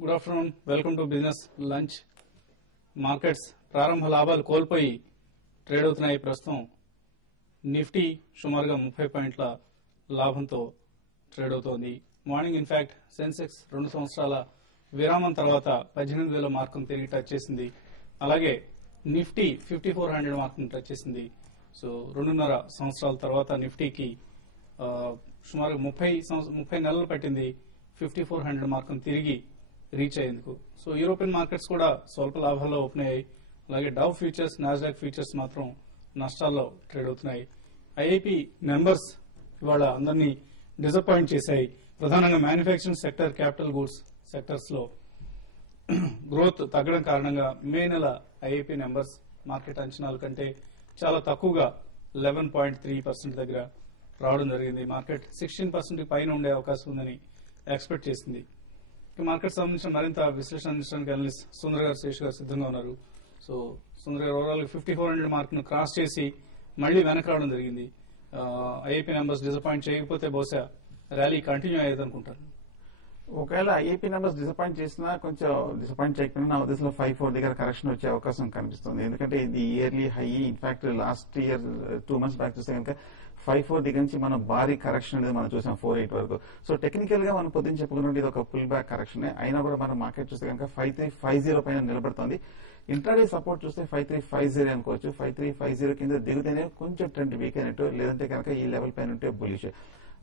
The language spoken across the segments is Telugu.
Good afternoon, welcome to business lunch. Markets ప్రారంభ లాభాలు కోల్పోయి ట్రేడ్ అవుతున్నాయి. ప్రస్తుతం నిఫ్టీ సుమారుగా 30 పాయింట్ల లాభంతో ట్రేడ్ అవుతోంది. మార్నింగ్ ఇన్ఫాక్ట్ సెన్సెక్స్ 2 సంవత్సరాల విరామం తర్వాత 18,000 మార్కును తిరిగి టచ్ చేసింది. అలాగే నిఫ్టీ 5400 మార్కును టచ్ చేసింది. సో 2.5 సంవత్సరాల తర్వాత నిఫ్టీకి సుమారు 30 నెలలు పట్టింది 5400 మార్కును తిరిగి రీచ్ అయ్యేందుకు. సో యూరోపియన్ మార్కెట్స్ కూడా స్వల్ప లాభాల్లో ఓపెన్ అయ్యాయి. అలాగే డవ్ ఫ్యూచర్స్, నాస్డాక్ ఫ్యూచర్స్ మాత్రం నష్టాల్లో ట్రేడ్ అవుతున్నాయి. ఐఐపి నెంబర్స్ ఇవాళ అందరినీ డిసప్పాయింట్ చేశాయి. ప్రధానంగా manufacturing sector, capital goods sectors లో గ్రోత్ తగ్గడం కారణంగా మే నెల ఐఐపి నెంబర్స్ మార్కెట్ అంచనాల కంటే చాలా తక్కువగా 11.3% దగ్గర రావడం జరిగింది. మార్కెట్ 16% పైన ఉండే అవకాశం ఉందని ఎక్స్పెక్ట్ చేసింది. మార్కెట్ సంబంధించిన మరింత విశ్లేషణ అందించడానికి అనలిస్ట్ సుందర్ గారు, శేష్ గారు సిద్ధంగా ఉన్నారు. సో సుందర్ గారు, ఓవరాల్ 5400 మార్కును క్రాస్ చేసి మళ్లీ వెనక్కి రావడం జరిగింది. ఐఐపీ నెంబర్స్ డిసప్పాయింట్ చేయకపోతే బహుశా ర్యాలీ కంటిన్యూ అయ్యేది అనుకుంటారు. ఒకవేళ ఐఏపీ నెంబర్స్ డిసప్పాయింట్ చేసినా, కొంచెం డిసప్పాయింట్ చేయకపోయినా నా ఉద్దేశంలో 5-4 దగ్గర కరెక్షన్ వచ్చే అవకాశం కనిపిస్తుంది. ఎందుకంటే ఇది yearly high. In fact last year 2 months back చూస్తే కనుక 5-4 దగ్గర నుంచి మనం భారీ కరెక్షన్ అనేది మనం చూసాం 4-8 వరకు. సో టెక్నికల్ గా మనం పొద్దున్న చెప్పుకున్నట్టు ఇది ఒక పుల్ బ్యాక్ కరెక్షన్. అయినా కూడా మనం మార్కెట్ చూస్తే కనుక 5350 పైన నిలబడుతుంది. ఇంట్రాడే సపోర్ట్ చూస్తే 5350 అనుకోవచ్చు. 5350 కింద దిగుతేనే కొంచెం ట్రెండ్ వీక్ అయినట్టు, లేదంటే కనుక ఈ లెవెల్ పైన ఉంటే బులిష్.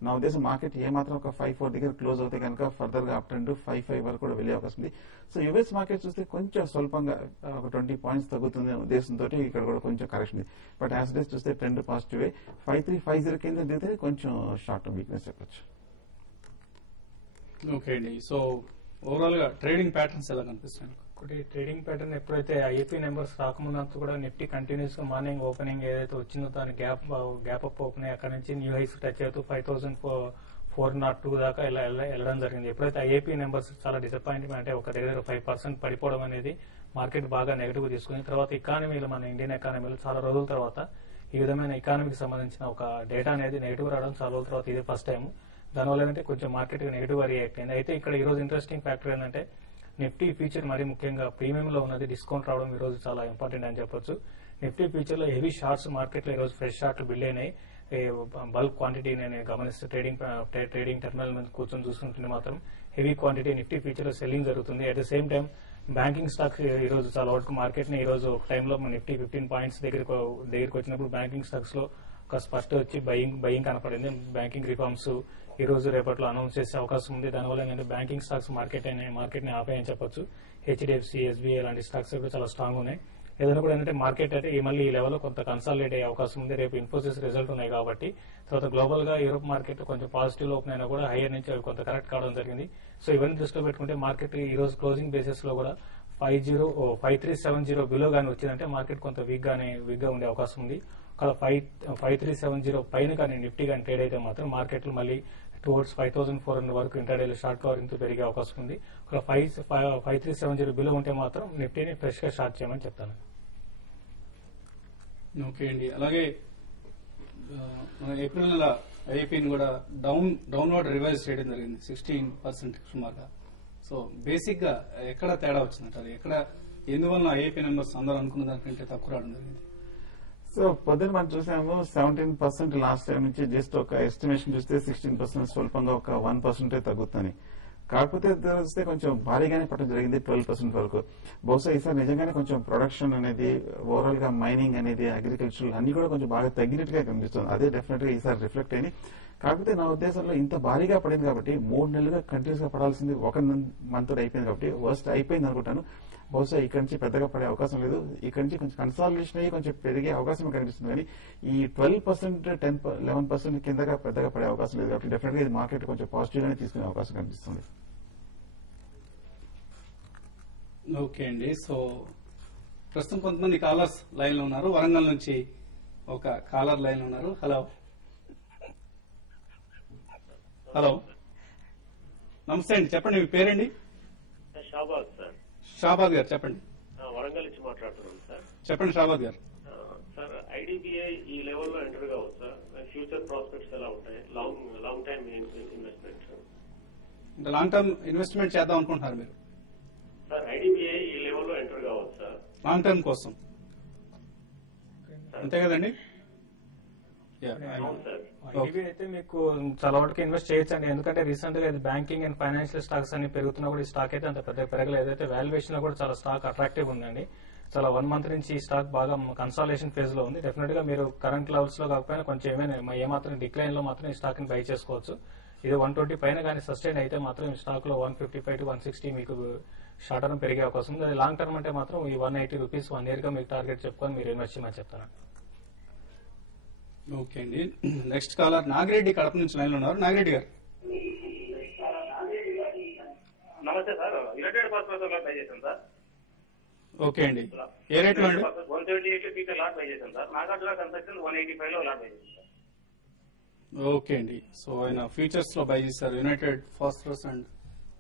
నా ఉద్దేశం మార్కెట్ ఏమాత్రం ఒక 5-4 దగ్గర క్లోజ్ అవుతే కనుక ఫర్దర్ గా అప్ ట్రెండ్ 5-5 వరకు కూడా వెళ్లే అవకాశం ఉంది. సో యుఎస్ మార్కెట్ చూస్తే కొంచెం స్వల్పంగా ఒక 20 పాయింట్స్ తగ్గుతుంది ఉద్దేశంతో ఇక్కడ కూడా కొంచెం కరెక్షన్ ఉంది. బట్ యాజ్ డేస్ చూస్తే ట్రెండ్ పాజిటివ్. 5350 కింద దిగితే కొంచెం షార్ట్ టర్మ్ వీక్నెస్ చెప్పొచ్చు. ఓకే అండి. సో ఓవరాల్ గా ట్రేడింగ్ ప్యాటర్న్స్ ఎలా కనిపిస్తున్నాయి? ఒకటి ట్రేడింగ్ ప్యాటర్న్ ఎప్పుడైతే ఐఏపీ నెంబర్స్ రాకముందంతా కూడా నిఫ్టీ కంటిన్యూస్ గా మార్నింగ్ ఓపెనింగ్ ఏదైతే వచ్చిందో దాని గ్యాప్ అప్ ఓపెన్ అక్కడ నుంచి న్యూ హైస్ టచ్ అవుతూ 5402 దాకా వెళ్ళడం జరిగింది. ఎప్పుడైతే ఐఏపీ నెంబర్స్ చాలా డిసప్పాయింట్మెంట్, అంటే ఒక దగ్గర 5% పడిపోవడం అనేది మార్కెట్ బాగా నెగిటివ్ తీసుకుని, తర్వాత ఎకానమీలో మన ఇండియన్ ఎకానమీలో చాలా రోజుల తర్వాత ఈ విధమైన ఎకానమీకి సంబంధించిన ఒక డేటా అనేది నెగిటివ్ రావడం చాలా రోజుల తర్వాత ఇది ఫస్ట్ టైం. దానివల్ల ఏంటంటే కొంచెం మార్కెట్ నెగిటివ్ గా రియాక్ట్ అయింది. అయితే ఇక్కడ ఈ రోజు ఇంట్రెస్టింగ్ ఫ్యాక్టర్ ఏంటంటే నిఫ్టీ ఫ్యూచర్ మరీ ముఖ్యంగా ప్రీమియం లో ఉన్నది డిస్కౌంట్ రావడం ఈ రోజు చాలా ఇంపార్టెంట్ అని చెప్పొచ్చు. నిఫ్టీ ఫ్యూచర్ లో హెవీ షార్ట్స్ మార్కెట్ లో ఈ రోజు ఫ్రెష్ షార్ట్లు బిల్డ్ అయినాయి. బల్క్ క్వాంటిటీ నేను గమనిస్తే ట్రేడింగ్ టెర్మినల్ మీద కూర్చొని చూస్తుంటే మాత్రం హెవీ క్వాంటిటీ నిఫ్టీ ఫ్యూచర్ లో సెల్లింగ్ జరుగుతుంది. At the same time banking stocks ఈ రోజు చాలా వరకు మార్కెట్ ని ఈ రోజు ఒక టైంలో నిఫ్టీ 15 పాయింట్స్ దగ్గరికి వచ్చినప్పుడు బ్యాంకింగ్ స్టాక్స్ లో ఒక స్పష్ట వచ్చి బయింగ్ కనపడింది. బ్యాంకింగ్ రిఫార్మ్స్ ఈ రోజు రేపట్లో అనౌన్స్ చేసే అవకాశం ఉంది. దానివల్ల ఏంటంటే బ్యాంకింగ్ స్టాక్స్ మార్కెట్ ని ఆపాయని చెప్పొచ్చు. హెచ్డిఎఫ్సి, ఎస్బీఐ లాంటి స్టాక్స్ కూడా చాలా స్ట్రాంగ్ ఉన్నాయి. ఏదైనా కూడా ఏంటంటే మార్కెట్ అయితే మళ్ళీ ఈ లెవెల్లో కొంత కన్సాలిడేట్ అయ్యే అవకాశం ఉంది. రేపు ఇన్ఫోసిస్ రిజల్ట్ ఉన్నాయి కాబట్టి తర్వాత గ్లోబల్ గా యూరోప్ మార్కెట్ కొంచెం పాజిటివ్ లో ఓపెన్ అయినా కూడా హైయర్ నుంచి కొంత కరెక్ట్ కావడం జరిగింది. సో ఇవన్నీ దృష్టిలో పెట్టుకుంటే మార్కెట్ ఈ రోజు క్లోజింగ్ బేసిస్ లో కూడా 5370 బిలో గానీ వచ్చిందంటే మార్కెట్ కొంత వీక్ గా ఉండే అవకాశం ఉంది. ఒక 5370 పైన కానీ నిఫ్టీ కానీ ట్రేడ్ అయితే మాత్రం మార్కెట్ మళ్ళీ టువర్డ్స్ 5400 వరకు ఇంటర్డేలో షార్ట్ కవరింగ్ తో పెరిగే అవకాశం ఉంది. ఒక 5370 బిలో ఉంటే మాత్రం నిఫ్టీని ఫ్రెష్ గా షార్ట్ చేయమని చెప్తాను. ఓకే అండి. అలాగే మన ఏప్రిల్ నెల ఐఐపీని కూడా డౌన్వర్డ్ రివైజ్ చేయడం జరిగింది 16% సుమారుగా. సో బేసిక్ గా ఎక్కడ తేడా వచ్చిందంటారు? ఎందువల్ల ఐఐపీ నెంబర్స్ అందరూ అనుకున్న దానికంటే తక్కువ రావడం జరిగింది? సో పొద్దున మనం చూసాము 17% లాస్ట్ టైం నుంచి జస్ట్ ఒక ఎస్టిమేషన్ చూస్తే 16% స్వల్పంగా ఒక 1% తగ్గుతుంది. కాకపోతే చూస్తే కొంచెం భారీగానే పట్టడం జరిగింది 12% వరకు. బహుశా ఈసారి నిజంగానే కొంచెం ప్రొడక్షన్ అనేది ఓవరాల్ గా మైనింగ్ అనేది అగ్రికల్చర్ అన్ని కూడా కొంచెం బాగా తగ్గినట్టుగా కనిపిస్తుంది. అదే డెఫినెట్ గా ఈసారి రిఫ్లెక్ట్ అయింది. కాకపోతే నా ఉద్దేశంలో ఇంత భారీగా పడింది కాబట్టి 3 నెలలుగా కంటిన్యూస్ గా పడాల్సింది 1 month అయిపోయింది కాబట్టి వర్స్ట్ అయిపోయింది అనుకుంటాను. బహుశా ఇక్కడి నుంచి పెద్దగా పడే అవకాశం లేదు. ఇక్కడి నుంచి కొంచెం కన్సాలిడేషన్ అయ్యి కొంచెం పెరిగే అవకాశం కనిపిస్తుంది. కానీ ఈ 12%, 11% కిందగా పెద్దగా పడే అవకాశం లేదు కాబట్టి డెఫినెట్ గా ఇది మార్కెట్ కొంచెం పాజిటివ్ గానే తీసుకునే అవకాశం కనిపిస్తుంది. ఓకే అండి. సో ప్రస్తుతం కొంతమంది కాలర్స్ లైన్ లో ఉన్నారు. వరంగల్ నుంచి ఒక కాలర్ లైన్ లో ఉన్నారు. హలో, నమస్తే అండి, చెప్పండి మీ పేరండి? షాబాద్ సార్. షాబాద్ గారు చెప్పండి. వరంగల్ నుంచి మాట్లాడుతున్నాను సార్. చెప్పండి షాబాద్ గారు. సార్ ఐడిబిఐ ఈ లెవెల్లో ఎంటర్ కావచ్చు సార్. ఫ్యూచర్ ప్రాస్పెక్ట్స్ ఎలా ఉంటాయి? Long time investment. Long term investment చేద్దాం అనుకుంటున్నారు మీరు? సార్ ఐడిబిఐ ఈ లెవెల్లో ఎంటర్ కావచ్చు సార్. లాంగ్ టర్మ్ కోసం అంతే కదండి. అవును సార్. ఐడిబి అయితే మీకు చాలా వరకు ఇన్వెస్ట్ చేయొచ్చండి, ఎందుకంటే రీసెంట్ గా ఇది బ్యాంకింగ్ అండ్ ఫైనాన్షియల్ స్టాక్స్ అన్ని పెరుగుతున్నా కూడా ఈ స్టాక్ అయితే అంత పెద్ద పెరగలేదు. అయితే వాల్యుయేషన్ లో కూడా చాలా స్టాక్ అట్రాక్టివ్ ఉందండి. చాలా 1 month నుంచి ఈ స్టాక్ బాగా కన్సాలేషన్ ఫేజ్ లో ఉంది. డెఫినెట్ గా మీరు కరెంట్ లెవెల్స్ లో కాకపోయినా కొంచెం ఏమాత్రం డిక్లైన్ లో మాత్రం ఈ స్టాక్ ని బై చేసుకోవచ్చు. ఇది 120 పైన కానీ సస్టైన్ అయితే మాత్రం ఈ స్టాక్ లో 155 to 160 మీకు షార్ట్ టర్మ్ పెరిగే అవకాశం ఉంది. అది లాంగ్ టర్మ్ అంటే మాత్రం ఈ 180 రూపీస్ 1 year గా మీకు టార్గెట్ చెప్పుకొని మీరు ఇన్వెస్ట్ చేయమని చెప్తాను. ఓకే అండి. నెక్స్ట్ కాలర్ నాగిరెడ్డి కడప నుంచి లైన్ లో ఉన్నారు. నాగిరెడ్డి గారు నమస్తే sir. United phosphate lot by చేశాను సార్. ఓకే అండి. ఏ రేట్ లో అండి? 178 ఫీచర్ లాట్ బై చేశాను సార్. నాగార్జున కన్స్ట్రక్షన్ 185 లో లాట్ బై చేశాను సార్. ఓకే అండి. సో ఆయన ఫ్యూచర్స్ లో బై చేశారు United phosphorus and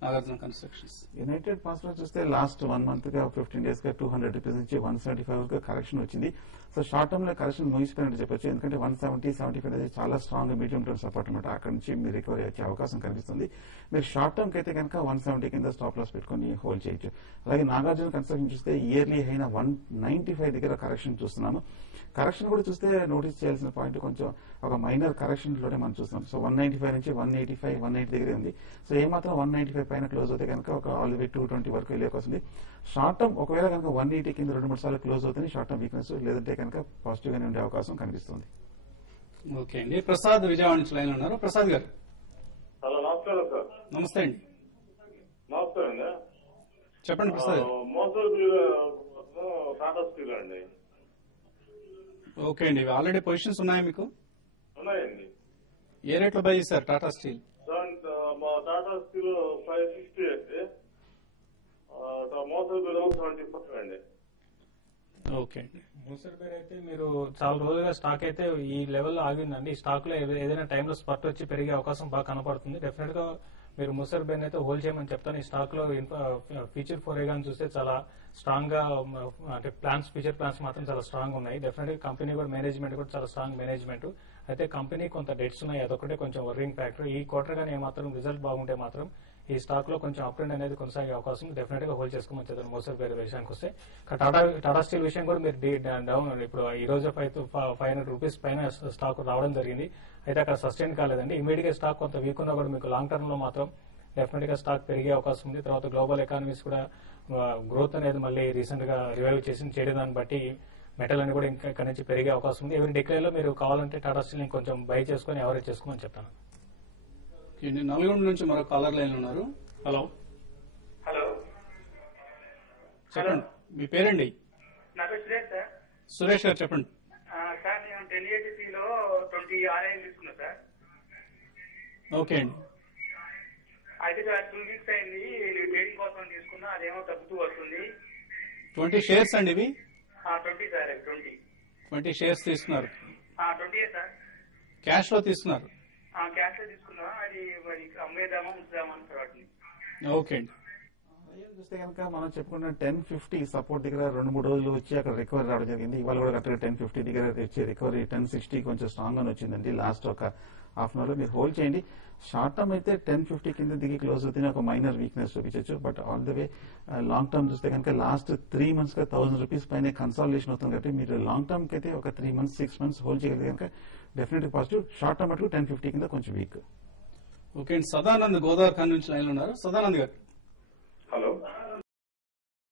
Nagarjuna constructions. United phosphorus చూస్తే లాస్ట్ 1 month గా 15 days గా 200 రూపీస్ నుంచి 175 గా కరెక్షన్ వచ్చింది. సో షార్ట్ టర్మ్ లో కరెక్షన్ ముగిసిపోయినట్టు చెప్పొచ్చు, ఎందుకంటే 170-75 అనేది చాలా స్ట్రాంగ్ మీడియం టర్మ్ సపోర్ట్ అనమాట. అక్కడ నుంచి మీరు రికవరీ వచ్చే అవకాశం కనిపిస్తుంది. మీరు షార్ట్ టర్మ్ కి అయితే కనుక 170 కింద స్టాప్ లాస్ పెట్టుకుని హోల్డ్ చేయొచ్చు. అలాగే నాగార్జున కన్స్ట్రక్షన్ చూస్తే ఇయర్లీ అయిన 195 దగ్గర కరెక్షన్ చూస్తున్నాము. కరెక్షన్ కూడా చూస్తే నోటీస్ చేయాల్సిన పాయింట్ కొంచెం ఒక మైనర్ కరెక్షన్ లోనే మనం చూస్తున్నాం. సో 195 నుంచి 185, 180 దగ్గరే ఉంది. సో ఏమాత్రం 195 పైన క్లోజ్ అవుతే కనుక ఒక ఆల్ వే 220 వరకు వెళ్ళే అవకాశం ఉంది. షార్ట్ టర్మ్ ఒకవేళ కనుక 180 కింద 2-3 సార్లు క్లోజ్ అవుతుంది షార్ట్ టర్మ్ వీక్నెస్, లేదంటే కనుక పాజిటివ్ గానే ఉండే అవకాశం కనిపిస్తుంది. ఓకే అండి. ప్రసాద్ విజయవాడ నుంచి లైన్ లో ఉన్నారు. ప్రసాద్ గారు హలో, నమస్కారం సార్. నమస్తే అండి. నమస్కారం అండి. చెప్పండి ప్రసాద్ గారు. మోసూర్ టాటా స్టీల్ అండి. ఓకే అండి. ఆల్రెడీ పొజిషన్స్ ఉన్నాయా మీకు? ఉన్నాయండి. ఏ రేట్ లో బై చేశారు టాటా స్టీల్? మా టాటా స్టీల్ 560 అండి. మోసూర్ 70% అండి. ఓకే అండి. మూసర్ పేరు అయితే మీరు చాలా రోజులుగా స్టాక్ అయితే ఈ లెవెల్లో ఆగిందండి. ఈ స్టాక్ లో ఏదైనా టైంలో స్పర్ట్ వచ్చి పెరిగే అవకాశం బాగా కనపడుతుంది. డెఫినెట్ గా మీరు మూసర్ బెన్ అయితే హోల్డ్ చేయమని చెప్తాను. ఈ స్టాక్ లో ఫ్యూచర్ ఫోర్ గాని చూస్తే చాలా స్ట్రాంగ్ గా అంటే ఫ్యూచర్ ప్లాన్స్ మాత్రం చాలా స్ట్రాంగ్ ఉన్నాయి. డెఫినెట్ గా కంపెనీ కూడా మేనేజ్మెంట్ కూడా చాలా స్ట్రాంగ్ మేనేజ్మెంట్. అయితే కంపెనీ కొంత డెట్స్ ఉన్నాయి, అదొకటే కొంచెం వర్రింగ్ ఫ్యాక్టర్. ఈ క్వార్టర్ గానీ ఏమాత్రం రిజల్ట్ బాగుంటే మాత్రం ఈ స్టాక్ లో కొంచెం అప్ ట్రెండ్ అనేది కొనసాగే అవకాశం డెఫినెట్ గా హోల్డ్ చేసుకోమని చెప్తాను. మోసర్ పేరు విషయానికి వస్తే టాటా స్టీల్ విషయం కూడా మీరు డౌన్ ఇప్పుడు ఈ రోజు 500 రూపీస్ పైన స్టాక్ రావడం జరిగింది. అయితే అక్కడ సస్టైన్ కాలేదండి. ఇమీడియట్ గా స్టాక్ కొంత వీక్ ఉన్నా కూడా మీకు లాంగ్ టర్మ్ లో మాత్రం డెఫినెట్ గా స్టాక్ పెరిగే అవకాశం ఉంది. తర్వాత గ్లోబల్ ఎకానమీస్ కూడా గ్రోత్ అనేది మళ్ళీ రీసెంట్ గా రివైవ్ చేయడం దాన్ని బట్టి మెటల్ అని కూడా ఇంకా ఇక్కడ నుంచి పెరిగే అవకాశం ఉంది. ఎవరి డిక్లైన్ లో మీరు కావాలంటే టాటా స్టీల్ కొంచెం బై చేసుకుని ఎవరేజ్ చేసుకోమని చెప్తాను. నల్గొండ నుంచి మరో కాలర్ లైన్ ఉన్నారు. హలో హలో చెప్పండి, మీ పేరండి? నా పేరు సురేష్ సార్. సురేష్ గారు చెప్పండి. సార్ నేను 1080 లో 20 RI తీసుకున్నా సార్. ఓకే అండి. అయితే 2 weeks అయింది, నేను ట్రేడింగ్ కోసం తీసుకున్నా, అదేమో తగ్గుతూ వస్తుంది. 20 షేర్స్ అండి ఇవి? 20 సార్. 20 షేర్స్ తీసుకున్నారు. 20 సార్. క్యాష్ లో తీసుకున్నారు? క్యాష్ లో తీసుకున్నా. అది మరి అమ్మేద్దామా ఉంచుదామా అని సార్ వాటిని. ఓకే అండి. చూస్తే కనుక మనం చెప్పుకున్న 1050 సపోర్ట్ దగ్గర 2-3 రోజులు వచ్చి అక్కడ రికవరీ రావడం జరిగింది. ఇవాళ కూడా కరెక్ట్గా 1050 దగ్గర వచ్చి రికవరీ 1060 కొంచెం స్ట్రాంగ్ గా వచ్చిందండి. లాస్ట్ ఒక హాఫ్ అన్ అవర్ లో మీరు హోల్డ్ చేయండి. షార్ట్ టర్మ్ అయితే 1050 కింద దిగి క్లోజ్ అవుతుంది, ఒక మైనర్ వీక్నెస్ చూపించవచ్చు. But all the way long term చూస్తే కనుక లాస్ట్ 3 months గా 1000 రూపీస్ పైన కన్సాలిడేషన్ అవుతుంది. కాబట్టి మీరు లాంగ్ టర్మ్ కి అయితే ఒక 3 months 6 months హోల్డ్ చేయగలిగితే కనుక డెఫినెట్ పాజిటివ్. షార్ట్ టర్మ్ అటు 1050 కింద కొంచెం వీక్. ఓకే అండి. సదానంద్ గోదావరి ఖాన్ నుంచి లైన్ ఉన్నారు. సదానంద్ గారు హలో.